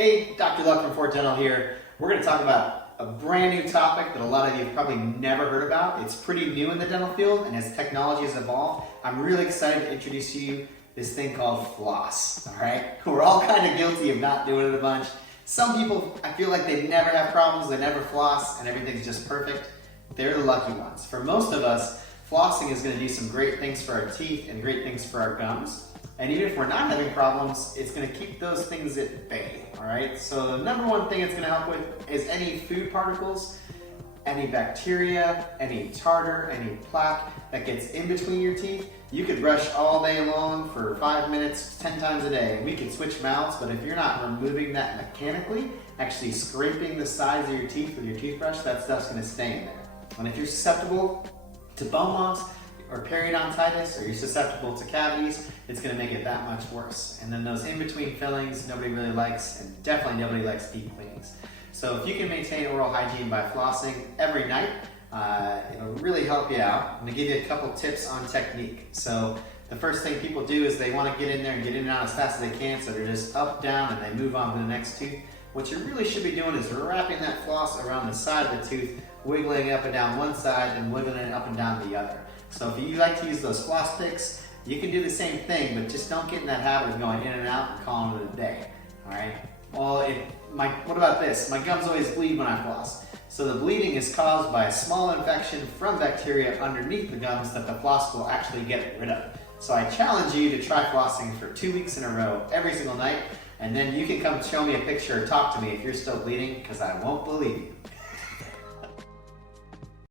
Hey, Dr. Luck from Fort Dental here. We're going to talk about a brand new topic that a lot of you have probably never heard about. It's pretty new in the dental field, and as technology has evolved, I'm really excited to introduce to you this thing called floss, all right? We're all kind of guilty of not doing it a bunch. Some people, I feel like they never have problems, they never floss, and everything's just perfect. They're the lucky ones. For most of us, flossing is going to do some great things for our teeth and great things for our gums. And even if we're not having problems, it's going to keep those things at bay, all right? So the number one thing it's going to help with is any food particles, any bacteria, any tartar, any plaque that gets in between your teeth. You could brush all day long for 5 minutes, 10 times a day. We could switch mouths, but if you're not removing that mechanically, actually scraping the sides of your teeth with your toothbrush, that stuff's going to stay in there. And if you're susceptible to bone loss, or periodontitis, or you're susceptible to cavities, it's going to make it that much worse. And then those in-between fillings, nobody really likes, and definitely nobody likes deep cleanings. So if you can maintain oral hygiene by flossing every night, it'll really help you out. I'm going to give you a couple tips on technique. So the first thing people do is they want to get in there and get in and out as fast as they can, so they're just up, down, and they move on to the next tooth. What you really should be doing is wrapping that floss around the side of the tooth, wiggling it up and down one side, and wiggling it up and down the other. So if you like to use those floss picks, you can do the same thing, but just don't get in that habit of going in and out and calling it a day, all right? Well, what about this? My gums always bleed when I floss. So the bleeding is caused by a small infection from bacteria underneath the gums that the floss will actually get rid of. So I challenge you to try flossing for 2 weeks in a row, every single night, and then you can come show me a picture or talk to me if you're still bleeding, because I won't believe you.